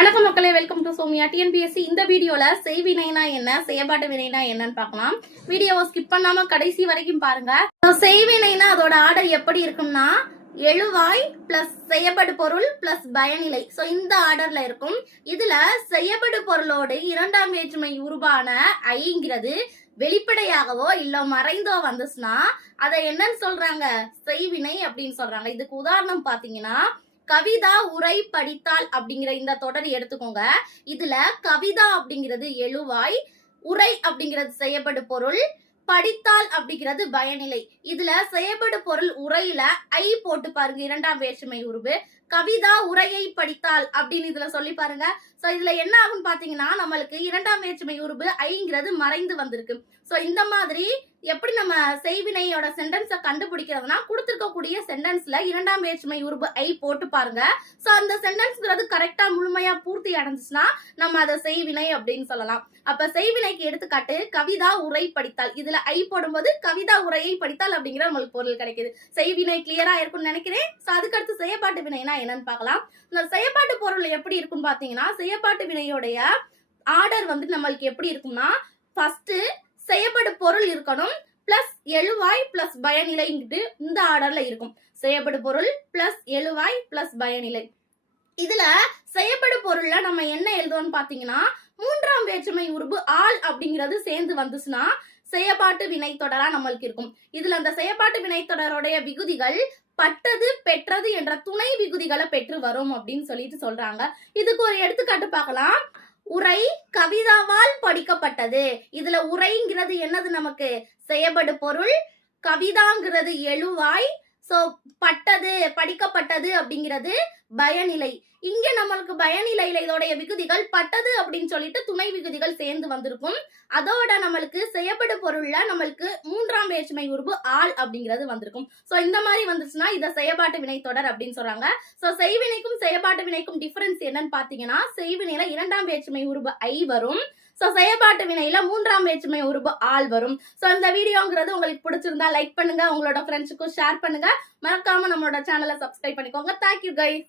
வணக்கம் மக்களே, welcome to Soumya TNPSC. இந்த வீடியோல செய்வினைனா என்ன, செயல்பாட்டு வினைனா என்னன்னு பார்க்கலாம். வீடியோவை ஸ்கிப் பண்ணாம கடைசி வரைக்கும் பாருங்க. செய்வினைனா அதோட ஆர்டர் எப்படி இருக்கும்னா எழுவாய் பிளஸ் செய்யப்படு பொருள் பிளஸ் பயனிலை. சோ இந்த ஆர்டர்ல இருக்கும். இதுல செய்யப்படு பொருளோடு இரண்டாம் வேற்றுமை உருவான ஐங்கிறது வெளிப்படையாகவோ இல்ல மறைந்தோ வந்துச்சுன்னா அதை என்னன்னு சொல்றாங்க, செய்வினை அப்படின்னு சொல்றாங்க. இதுக்கு உதாரணம் பாத்தீங்கன்னா, கவிதா உரை படித்தால் அப்படிங்கிற இந்த தொடர் எடுத்துக்கோங்க. இதுல கவிதா அப்படிங்கிறது எழுவாய், உரை அப்படிங்கிறது செய்யப்படு பொருள், படித்தால் அப்படிங்கிறது பயனிலை. இதுல செய்யப்படு பொருள் உரையில ஐ போட்டு பாருங்க, இரண்டாம் வேற்றுமை உருவு. கவிதா உரையை படித்தால் அப்படின்னு இதுல சொல்லி பாருங்க. சோ இதுல என்ன ஆகும் பாத்தீங்கன்னா, நம்மளுக்கு இரண்டாம் வேற்றுமை உருவு ஐங்கிறது மறைந்து வந்திருக்கு. சோ இந்த மாதிரி எப்படி நம்ம செய்வினையோட சென்டென்ஸை கண்டுபிடிக்கிறதுனா, கொடுத்திருக்கக்கூடிய சென்டென்ஸ்ல இரண்டாம் வேற்றுமை உருவு ஐ போட்டு பாருங்க. சோ அந்த சென்டென்ஸ்ங்கிறது கரெக்டா முழுமையா பூர்த்தி அடைஞ்சுச்சுன்னா நம்ம அதை செய்வினை அப்படின்னு சொல்லலாம். அப்ப செய்வினைக்கு எடுத்துக்காட்டு கவிதா உரை படித்தால். இதுல ஐ போடும்போது கவிதா உரையை படித்தால் அப்படிங்கிற நம்மளுக்கு பொருள் கிடைக்குது. செய்வினை கிளியரா இருக்கும்னு நினைக்கிறேன். சோ அதுக்கடுத்து செயற்பாட்டு வினைனா என்னன்னு பார்க்கலாம். இந்த செயற்பாட்டு பொருள் எப்படி இருக்குன்னு பாத்தீங்கன்னா, செயற்பாட்டு வினையோடைய ஆர்டர் நம்மளுக்கு எப்படி இருக்கும்னா, ஃபர்ஸ்ட் செய்யப்படு பொருள் இருக்கணும் பிளஸ் எழுவாய் பிளஸ் பயனிலை இந்த ஆர்டர்ல இருக்கும். செய்யப்படு பொருள் பிளஸ் எழுவாய் பிளஸ் பயனிலை. இதுல செய்யப்படு பொருள்ல நம்ம என்ன எழுதுவோம்னு பாத்தீங்கன்னா, மூன்றாம் வேற்றுமை உருவு ஆள் அப்படிங்கிறது சேர்ந்து வந்துச்சுன்னா செயற்பாட்டு வினை தொடரா நம்மளுக்கு இருக்கும். இதுல அந்த செயற்பாட்டு வினை தொடருடைய விகுதிகள் பட்டது பெற்றது என்ற துணை விகுதிகளை பெற்று வரும் அப்படின்னு சொல்லிட்டு சொல்றாங்க. இதுக்கு ஒரு எடுத்துக்காட்டு பார்க்கலாம். உரை கவிதாவால் படிக்கப்பட்டது. இதுல உரைங்கிறது என்னது, நமக்கு செயல்படு பொருள், கவிதாங்கிறது எழுவாய், சோ பட்டது படிக்கப்பட்டது அப்படிங்கிறது பயனிலை. இங்க நம்மளுக்கு பயனிலையில இதோடைய விகுதிகள் பட்டது அப்படின்னு சொல்லிட்டு துணை விகுதிகள் சேர்ந்து வந்திருக்கும். அதோட நம்மளுக்கு செயல்படு பொருள்ல நம்மளுக்கு மூன்றாம் வேற்றுமை உருவு ஆள் அப்படிங்கிறது வந்திருக்கும். சோ இந்த மாதிரி வந்துச்சுன்னா இதை செயற்பாட்டு வினை தொடர் அப்படின்னு சொல்றாங்க. சோ செய்வினைக்கும் செயற்பாட்டு வினைக்கும் டிஃபரன்ஸ் என்னன்னு பாத்தீங்கன்னா, செய்வினையில இரண்டாம் வேற்றுமை உருவு ஐ வரும். சோ செயற்பாட்டு வினையில மூன்றாம் வேற்றுமை உருவு ஆள் வரும். சோ இந்த வீடியோங்கிறது உங்களுக்கு பிடிச்சிருந்தா லைக் பண்ணுங்க, உங்களோட ஃப்ரெண்ட்ஸுக்கும் ஷேர் பண்ணுங்க. மறக்காம நம்மளோட சேனலை சப்ஸ்கிரைப் பண்ணிக்கோங்க. Thank you guys.